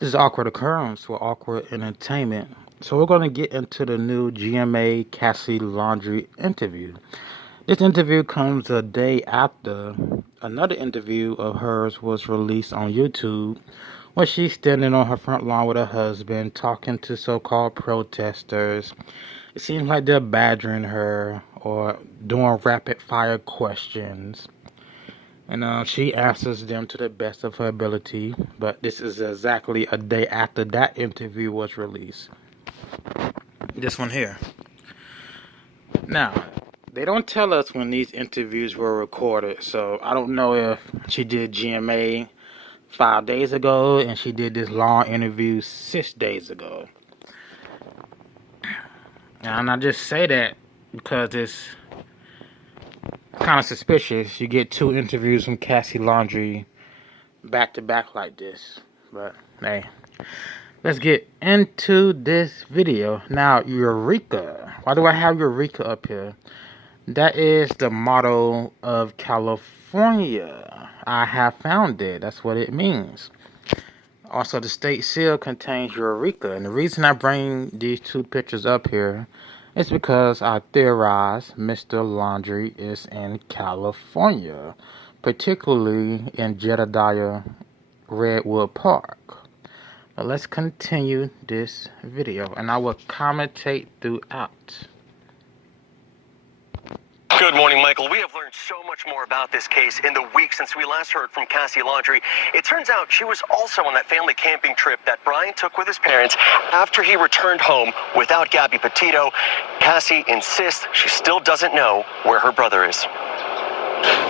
This is Awkward Occurrence with Awkward Entertainment. So we're going to get into the new GMA Cassie Laundrie interview. This interview comes a day after another interview of hers was released on YouTube, where she's standing on her front lawn with her husband talking to so-called protesters. It seems like they're badgering her or doing rapid-fire questions. And she answers them to the best of her ability. But this is exactly a day after that interview was released. This one here. Now, they don't tell us when these interviews were recorded. So I don't know if she did GMA 5 days ago and she did this long interview 6 days ago. And I just say that because it's kind of suspicious. You get 2 interviews from Cassie Laundrie back to back like this. But hey, let's get into this video. Now, Eureka. Why do I have Eureka up here? That is the motto of California. I have found it. That's what it means. Also, the state seal contains Eureka. And the reason I bring these 2 pictures up here is because I theorize Mr. Laundrie is in California, particularly in Jedediah Redwood Park. But let's continue this video, and I will commentate throughout. Good morning, Michael. We have learned so much more about this case in the week since we last heard from Cassie Laundrie. It turns out she was also on that family camping trip that Brian took with his parents after he returned home without Gabby Petito. Cassie insists she still doesn't know where her brother is.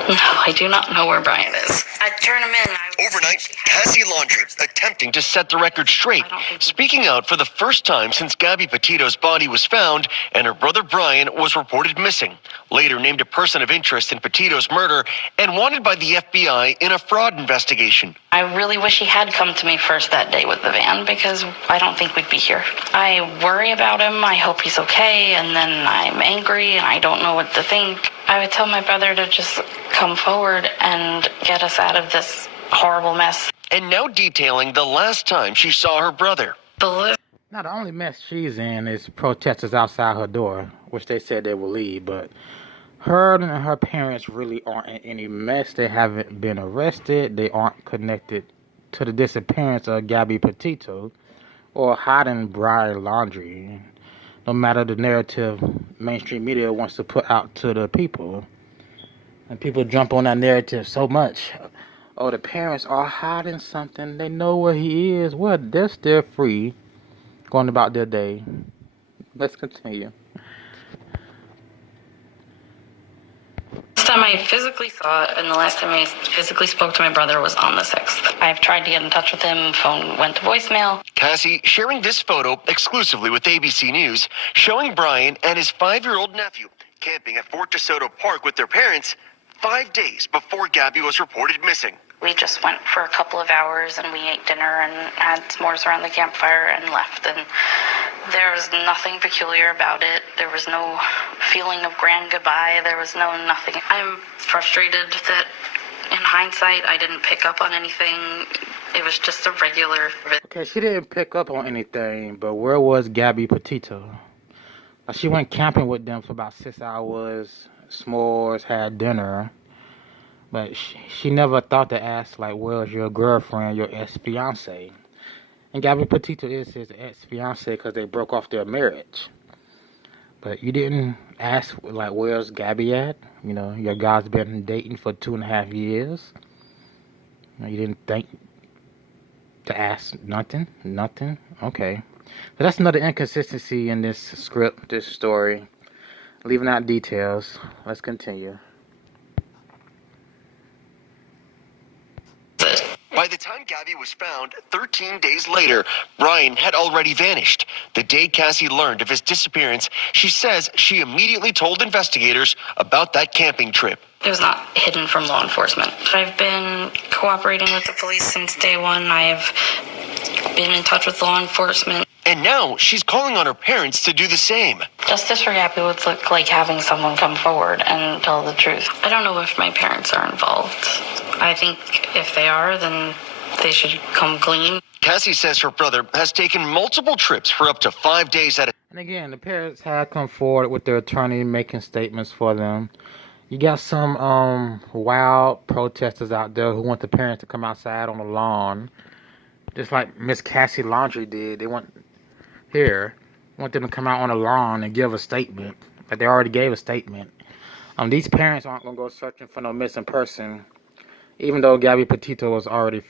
No, I do not know where Brian is. I'd turn him in. Overnight, Cassie Laundrie attempting to set the record straight, speaking out for the first time since Gabby Petito's body was found and her brother Brian was reported missing. Later named a person of interest in Petito's murder and wanted by the FBI in a fraud investigation. I really wish he had come to me first that day with the van, because I don't think we'd be here. I worry about him. I hope he's okay, and then I'm angry and I don't know what to think. I would tell my brother to just come forward and get us out of this horrible mess. And now detailing the last time she saw her brother. Now, the only mess she's in is protesters outside her door, which they said they will leave, but her and her parents really aren't in any mess. They haven't been arrested. They aren't connected to the disappearance of Gabby Petito or hiding Brian Laundrie. No matter the narrative mainstream media wants to put out to the people. And people jump on that narrative so much. Oh, the parents are hiding something. They know where he is. Well, they're still free, going about their day. Let's continue. Last time I physically saw it, and the last time I physically spoke to my brother was on the 6th. I've tried to get in touch with him. Phone went to voicemail. Cassie sharing this photo exclusively with ABC News, showing Brian and his 5-year-old nephew camping at Fort DeSoto Park with their parents 5 days before Gabby was reported missing. We just went for a couple of hours and we ate dinner and had s'mores around the campfire and left. And there was nothing peculiar about it. There was no feeling of grand goodbye. There was nothing. I'm frustrated that in hindsight I didn't pick up on anything. It was just a regular visit. Okay, she didn't pick up on anything, but where was Gabby Petito? She went camping with them for about 6 hours, s'mores, had dinner. But she never thought to ask, like, where's your girlfriend, your ex-fiancé? And Gabby Petito is his ex-fiancé because they broke off their marriage. But you didn't ask, like, where's Gabby at? You know, your guy's been dating for 2.5 years. You didn't think to ask nothing? Nothing? Okay. So that's another inconsistency in this script, this story. Leaving out details. Let's continue. By the time Gabby was found 13 days later, Brian had already vanished. The day Cassie learned of his disappearance, she says she immediately told investigators about that camping trip. It was not hidden from law enforcement. I've been cooperating with the police since day one. I've been in touch with law enforcement. And now she's calling on her parents to do the same. Justice for Gabby would look like having someone come forward and tell the truth. I don't know if my parents are involved. I think if they are, then they should come clean. Cassie says her brother has taken multiple trips for up to 5 days at a And again, the parents have come forward with their attorney making statements for them. You got some wild protesters out there who want the parents to come outside on the lawn, just like Miss Cassie Laundrie did. They want them to come out on the lawn and give a statement. But they already gave a statement. These parents aren't gonna go searching for no missing person, even though Gabby Petito has already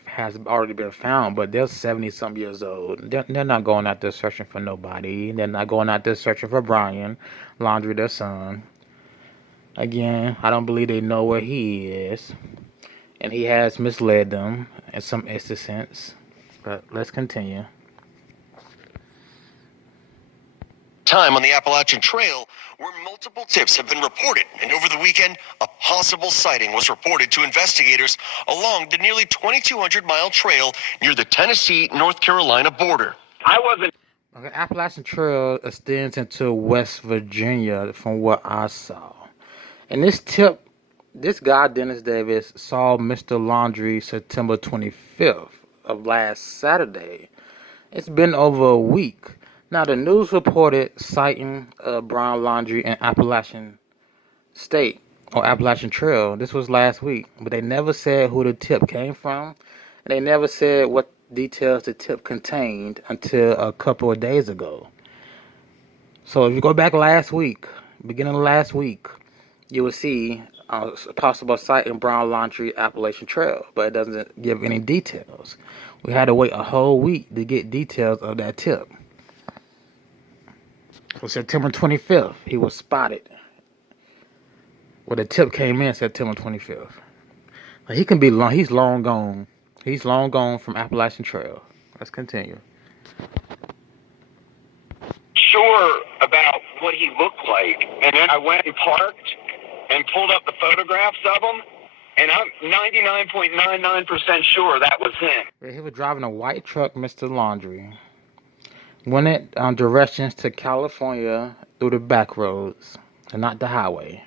been found. But they're 70-some years old. They're not going out there searching for nobody. They're not going out there searching for Brian Laundrie, their son. Again, I don't believe they know where he is, and he has misled them in some instances. But let's continue. time on the Appalachian Trail where multiple tips have been reported, and over the weekend, a possible sighting was reported to investigators along the nearly 2,200-mile trail near the Tennessee-North Carolina border. Okay, Appalachian Trail extends into West Virginia from what I saw. And this guy, Dennis Davis, saw Mr. Laundrie September 25th of last Saturday. It's been over a week. Now, the news reported sighting of Brian Laundrie in Appalachian State, or Appalachian Trail. This was last week, but they never said who the tip came from, and they never said what details the tip contained until a couple of days ago. So if you go back last week, beginning of last week, you will see a possible sighting Brian Laundrie Appalachian Trail, but it doesn't give any details. We had to wait a whole week to get details of that tip. On September 25th, he was spotted. Well, the tip came in September 25th. Now, he can be long. He's long gone. He's long gone from Appalachian Trail. Let's continue. Sure about what he looked like, and then I went and parked and pulled up the photographs of him, and I'm 99.99% sure that was him. He was driving a white truck, Mr. Laundrie. Went on directions to California through the back roads and not the highway.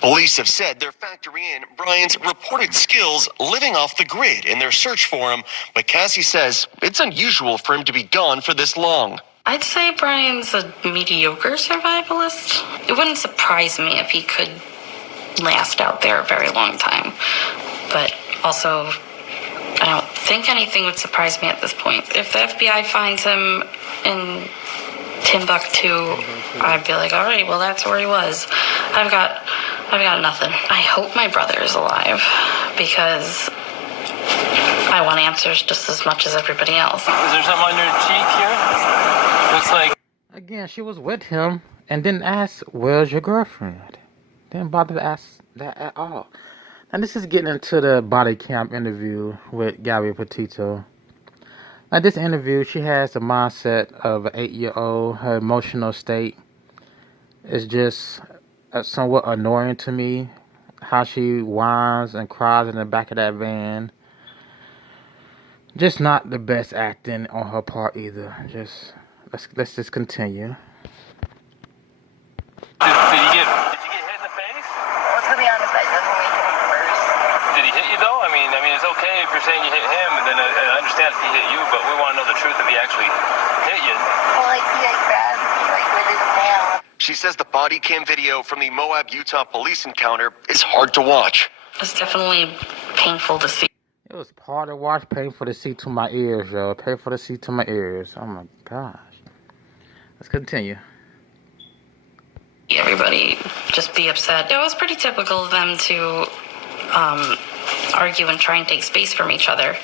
Police have said they're factoring in Brian's reported skills living off the grid in their search for him, but Cassie says it's unusual for him to be gone for this long. I'd say Brian's a mediocre survivalist. It wouldn't surprise me if he could last out there a very long time. But also, I don't think anything would surprise me at this point. If the FBI finds him in Timbuktu, I'd be like, all right, well, that's where he was. I've got nothing. I hope my brother is alive because I want answers just as much as everybody else. Is there something on your cheek here? Looks like... Again, she was with him and didn't ask, where's your girlfriend? Didn't bother to ask that at all. Now, this is getting into the body cam interview with Gabby Petito. Now, this interview, she has the mindset of an 8-year-old. Her emotional state is just somewhat annoying to me. How she whines and cries in the back of that van. Just not the best acting on her part either. Let's just continue. Did you get hit in the face? Well, to be honest, I definitely hit him first. Did he hit you though? I mean, it's okay if you're saying you hit him, and then I understand if he hit you, but we want to know the truth if he actually hit you. Well, he grabbed me, with his nail. She says the body cam video from the Moab, Utah police encounter is hard to watch. It's definitely painful to see. It was hard to watch, painful to see to my ears, yo. Painful to see to my ears. Oh my gosh. Let's continue. Everybody just be upset. It was pretty typical of them to argue and try and take space from each other.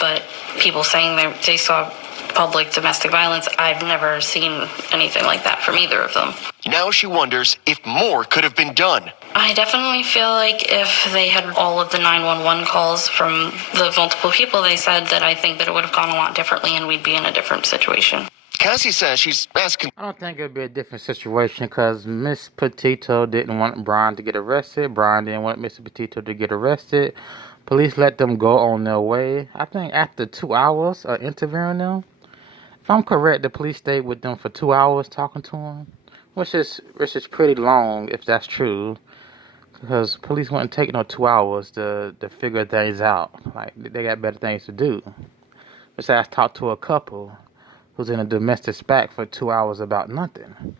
But people saying they saw public domestic violence, I've never seen anything like that from either of them. Now she wonders if more could have been done. I definitely feel like if they had all of the 911 calls from the multiple people they said, that I think that it would have gone a lot differently and we'd be in a different situation. Cassie says she's asking. I don't think it would be a different situation because Miss Petito didn't want Brian to get arrested. Brian didn't want Mr. Petito to get arrested. Police let them go on their way. I think after 2 hours of interviewing them, if I'm correct, the police stayed with them for 2 hours talking to them, which is pretty long if that's true. Because police wouldn't take no 2 hours to figure things out. Like, they got better things to do. Besides, talk to a couple who's in a domestic spat for 2 hours about nothing.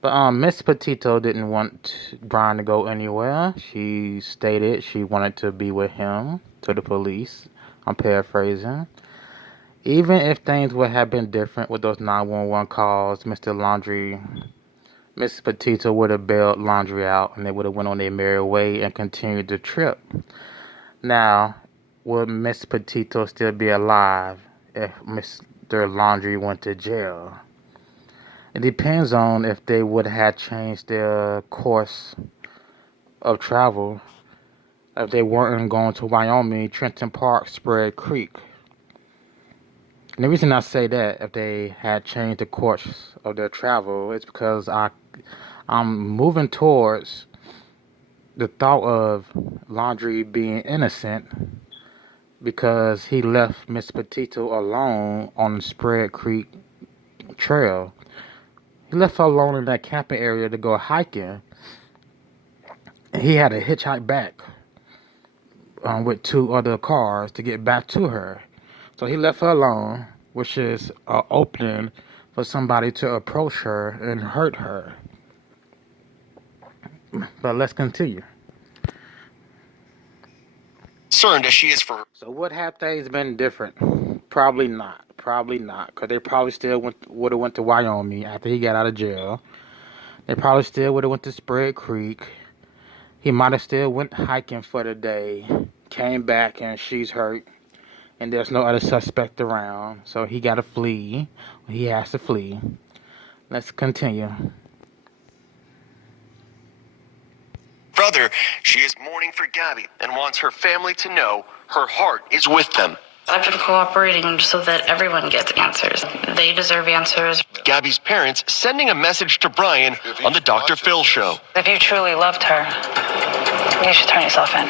But Miss Petito didn't want Brian to go anywhere. She stated she wanted to be with him, to the police. I'm paraphrasing. Even if things would have been different with those 911 calls, Miss Petito would have bailed Laundrie out, and they would have went on their merry way and continued the trip. Now, would Miss Petito still be alive if Mr. Laundrie went to jail? It depends on if they would have changed their course of travel. If they weren't going to Wyoming, Trenton Park, Spread Creek. And the reason I say that, if they had changed the course of their travel, is because I'm moving towards the thought of Laundrie being innocent because he left Miss Petito alone on the Spread Creek Trail. He left her alone in that camping area to go hiking. And he had to hitchhike back with 2 other cars to get back to her. So he left her alone, which is an opening for somebody to approach her and hurt her. But let's continue. Concerned as she is for her. So would have things been different? Probably not. Because they probably still would have went to Wyoming after he got out of jail. They probably still would have went to Spread Creek. He might have still went hiking for the day, came back and she's hurt, and there's no other suspect around. So he got to flee. He has to flee. Let's continue. Brother, she is mourning for Gabby and wants her family to know her heart is with them. I've been cooperating so that everyone gets answers. They deserve answers. Gabby's parents sending a message to Brian on the Dr. Phil show. If you truly loved her, you should turn yourself in.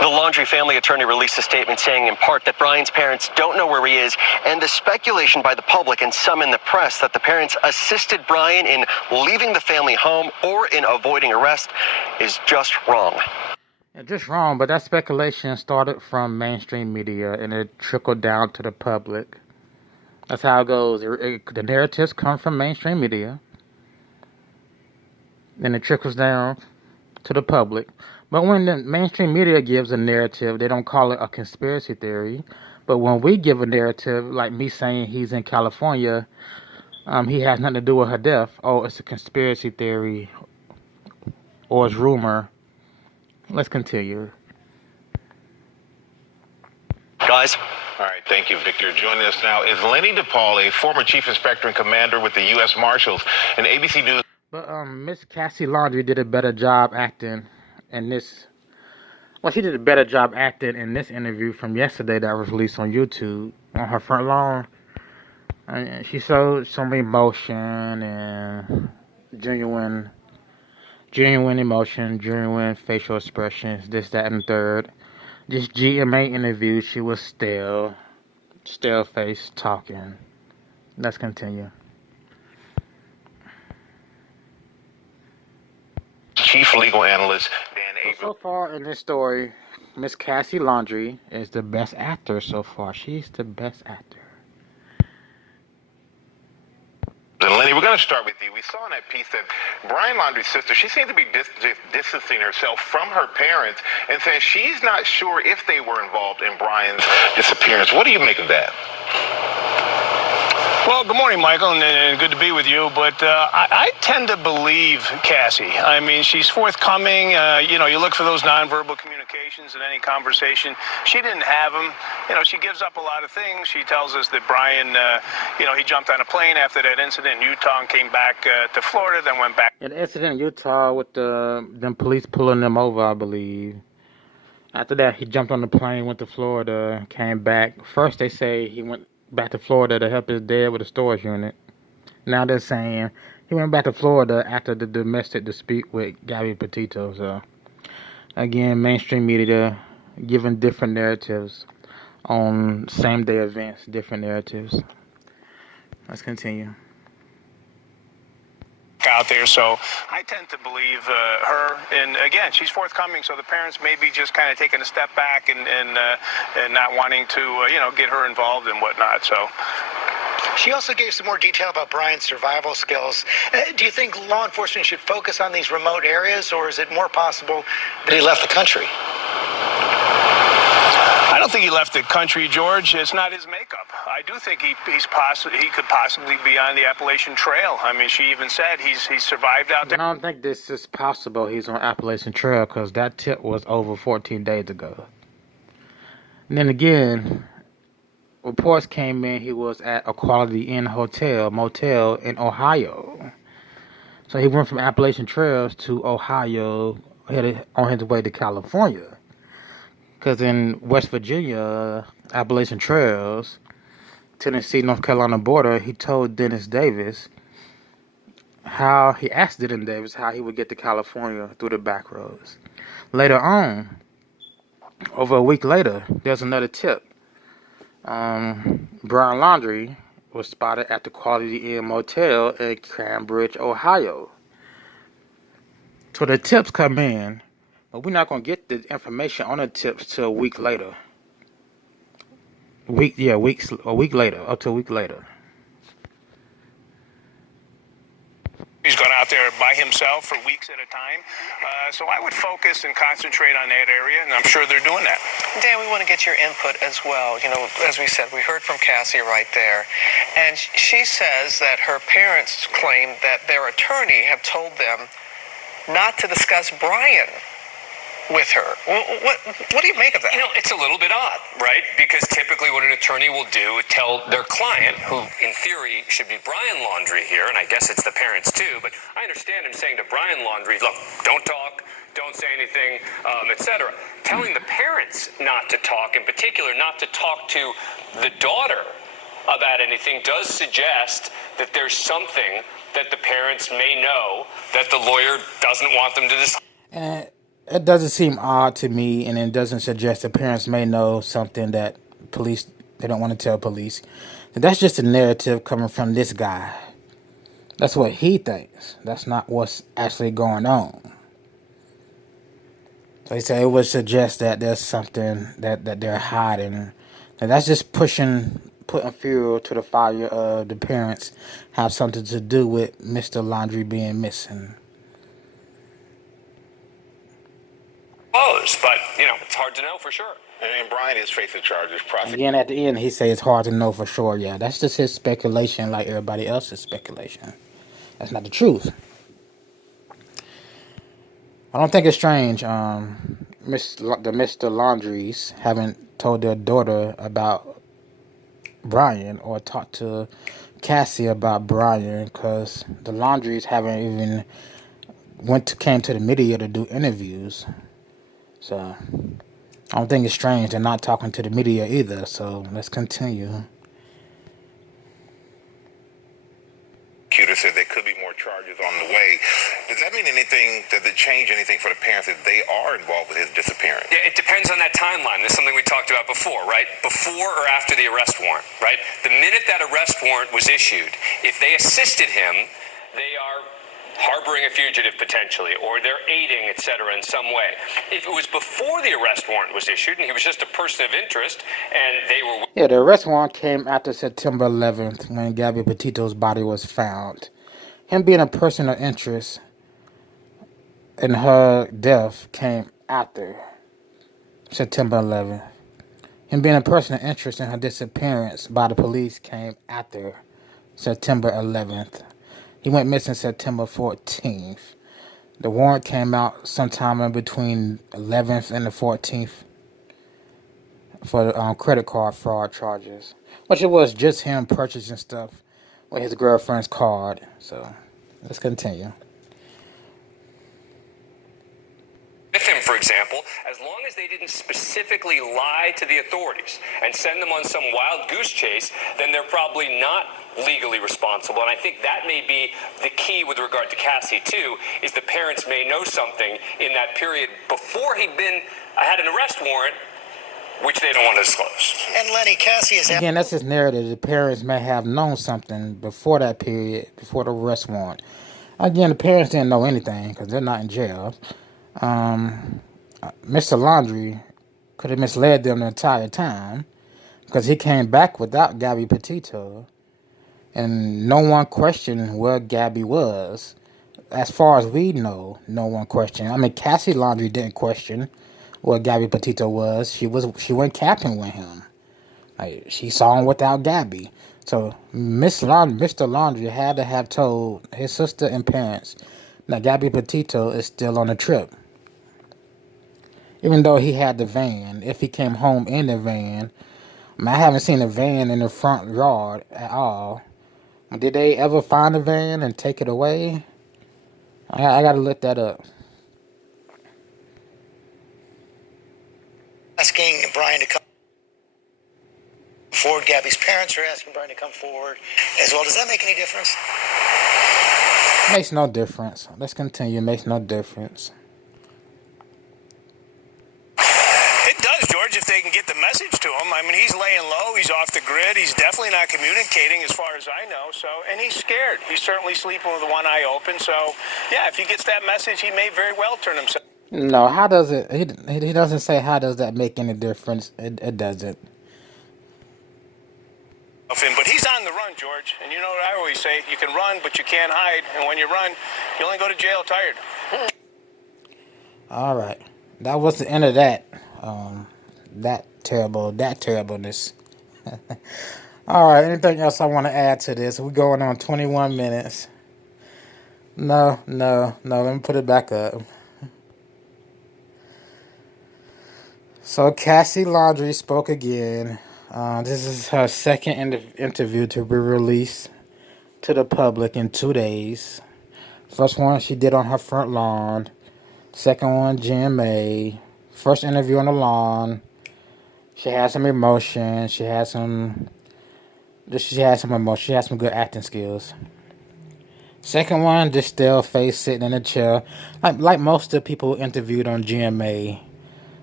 The Laundrie family attorney released a statement saying in part that Brian's parents don't know where he is, and the speculation by the public and some in the press that the parents assisted Brian in leaving the family home or in avoiding arrest is just wrong. Just wrong, but that speculation started from mainstream media and it trickled down to the public. That's how it goes. The narratives come from mainstream media, then it trickles down to the public. But when the mainstream media gives a narrative, they don't call it a conspiracy theory. But when we give a narrative, like me saying he's in California, he has nothing to do with her death. Oh, it's a conspiracy theory or it's rumor. Let's continue. Guys. All right, thank you, Victor. Joining us now is Lenny DePaul, a former chief inspector and commander with the U.S. Marshals, and ABC News. But Miss Cassie Laundrie did a better job acting in this. Well, she did a better job acting in this interview from yesterday that was released on YouTube on her front lawn. And she showed some emotion and genuine emotion, genuine facial expressions, this, that, and third. This GMA interview, she was stale face talking. Let's continue. Chief legal analyst Dan Avery. So far in this story, Miss Cassie Laundrie is the best actor so far. She's the best actor. And Lenny, we're going to start with you. We saw in that piece that Brian Laundrie's sister, she seemed to be distancing herself from her parents and saying she's not sure if they were involved in Brian's disappearance. What do you make of that? Well, good morning, Michael, and good to be with you. But I tend to believe Cassie. I mean, she's forthcoming. You look for those nonverbal communications in any conversation. She didn't have them. She gives up a lot of things. She tells us that Brian, he jumped on a plane after that incident in Utah and came back to Florida, then went back. An incident in Utah with them police pulling them over, I believe. After that, he jumped on the plane, went to Florida, came back. First, they say he went back to Florida to help his dad with a storage unit. Now they're saying he went back to Florida after the domestic dispute with Gabby Petito. So, again, mainstream media giving different narratives on same-day events, different narratives. Let's continue. out there. So I tend to believe her. And again, she's forthcoming. So the parents may be just kind of taking a step back and not wanting to, get her involved and whatnot. So. She also gave some more detail about Brian's survival skills. Do you think law enforcement should focus on these remote areas, or is it more possible that he left the country? I don't think he left the country, George. It's not his makeup. I do think he could possibly be on the Appalachian Trail. I mean, she even said he's survived out there. I don't think this is possible he's on Appalachian Trail because that tip was over 14 days ago. And then again, reports came in he was at a Quality Inn motel in Ohio. So he went from Appalachian Trails to Ohio, headed on his way to California. Because in West Virginia, Appalachian Trails, Tennessee, North Carolina border, he told Dennis Davis how he would get to California through the back roads. Later on, over a week later, there's another tip. Brian Laundrie was spotted at the Quality Inn Motel in Cambridge, Ohio. So the tips come in, but we're not going to get the information on the tips till a week later. A week later. He's gone out there by himself for weeks at a time. So I would focus and concentrate on that area, and I'm sure they're doing that. Dan, we want to get your input as well. As we said, we heard from Cassie right there. And she says that her parents claim that their attorney have told them not to discuss Brian with her. What do you make of that? It's a little bit odd, right? Because typically what an attorney will do is tell their client, who in theory should be Brian Laundrie here, and I guess it's the parents too, but I understand him saying to Brian Laundrie, look, don't talk, don't say anything, etc. Telling the parents not to talk, in particular, not to talk to the daughter about anything, does suggest that there's something that the parents may know that the lawyer doesn't want them to discuss. It doesn't seem odd to me, and it doesn't suggest the parents may know something that they don't want to tell police. That's just a narrative coming from this guy. That's what he thinks. That's not what's actually going on. So he said it would suggest that there's something that they're hiding. And that's just putting fuel to the fire of the parents have something to do with Mr. Laundrie being missing. But, it's hard to know for sure. And Brian is facing charges. Again, at the end, he says it's hard to know for sure. Yeah, that's just his speculation like everybody else's speculation. That's not the truth. I don't think it's strange the Mr. Laundries haven't told their daughter about Brian or talked to Cassie about Brian, because the Laundries haven't even came to the media to do interviews. So I don't think it's strange they're not talking to the media either. So let's continue. Prosecutor said there could be more charges on the way. Does that mean anything? Does it change anything for the parents if they are involved with his disappearance? Yeah, it depends on that timeline. This is something we talked about before, right? Before or after the arrest warrant, right? The minute that arrest warrant was issued, if they assisted him, they are harboring a fugitive potentially, or they're aiding, etc., in some way. If it was before the arrest warrant was issued and he was just a person of interest and they were... Yeah, the arrest warrant came after September 11th when Gabby Petito's body was found. Him being a person of interest in her death came after September 11th. Him being a person of interest in her disappearance by the police came after September 11th. He went missing September 14th. The warrant came out sometime in between 11th and the 14th for credit card fraud charges, which it was just him purchasing stuff with his girlfriend's card. So let's continue. With him, for example, as long as they didn't specifically lie to the authorities and send them on some wild goose chase, then they're probably not legally responsible. And I think that may be the key with regard to Cassie, too, is the parents may know something in that period before he'd had an arrest warrant, which they don't want to disclose. And Lenny, Cassie is... Again, that's his narrative. The parents may have known something before that period, before the arrest warrant. Again, the parents didn't know anything because they're not in jail. Mr. Laundrie could have misled them the entire time because he came back without Gabby Petito, and no one questioned where Gabby was. As far as we know, no one questioned. I mean, Cassie Laundrie didn't question where Gabby Petito was. She went camping with him. Like, she saw him without Gabby. So Mr. Laundrie had to have told his sister and parents that Gabby Petito is still on the trip. Even though he had the van, if he came home in the van, I haven't seen a van in the front yard at all. Did they ever find a van and take it away? I gotta look that up. Asking Brian to come forward. Gabby's parents are asking Brian to come forward as well. Does that make any difference? Makes no difference. Let's continue. Makes no difference. It does, George, if they can get the message to him. I mean, he's laying low. He's off the grid. He's definitely not communicating as far as I know. So, and he's scared. He's certainly sleeping with one eye open. So, yeah, if he gets that message, he may very well turn himself. No, how does it? He doesn't say how does that make any difference. It doesn't. But he's on the run, George. And you know what I always say, you can run, but you can't hide. And when you run, you only go to jail tired. All right. That was the end of that. That terribleness. All right. Anything else I want to add to this? We're going on 21 minutes. No. Let me put it back up. So Cassie Laundrie spoke again. This is her second interview to be released to the public in 2 days. First one she did on her front lawn. Second one, GMA. First interview on the lawn. She had some emotion. She had some emotion. She had some good acting skills. Second one, just still face sitting in a chair. Like most of the people interviewed on GMA.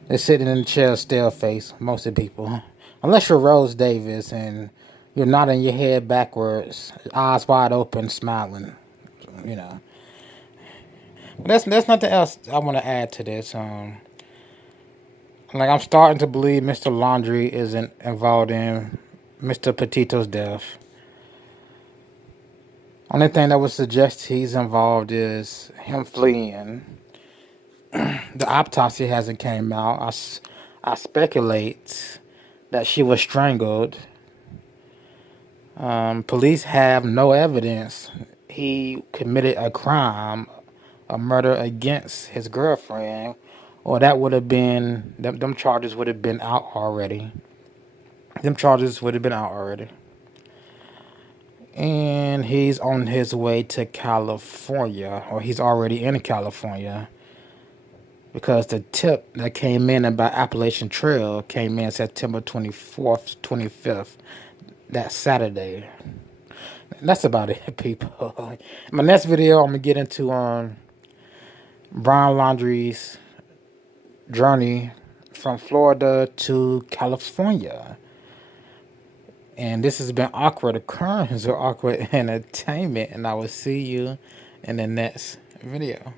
They're sitting in the chair, still face, most of the people. Unless you're Rose Davis and you're nodding your head backwards, eyes wide open, smiling, you know. But there's nothing else I want to add to this. I'm starting to believe Mr. Laundrie isn't involved in Mr. Petito's death. Only thing that would suggest he's involved is him fleeing. The autopsy hasn't came out. I speculate that she was strangled. Police have no evidence he committed a crime, a murder against his girlfriend, or that would have been, them charges would have been out already. And he's on his way to California, or he's already in California, because the tip that came in about Appalachian Trail came in September 24th, 25th, that Saturday. That's about it, people. My next video, I'm going to get into Brian Laundrie's journey from Florida to California. And this has been Awkward Occurrence or Awkward Entertainment, and I will see you in the next video.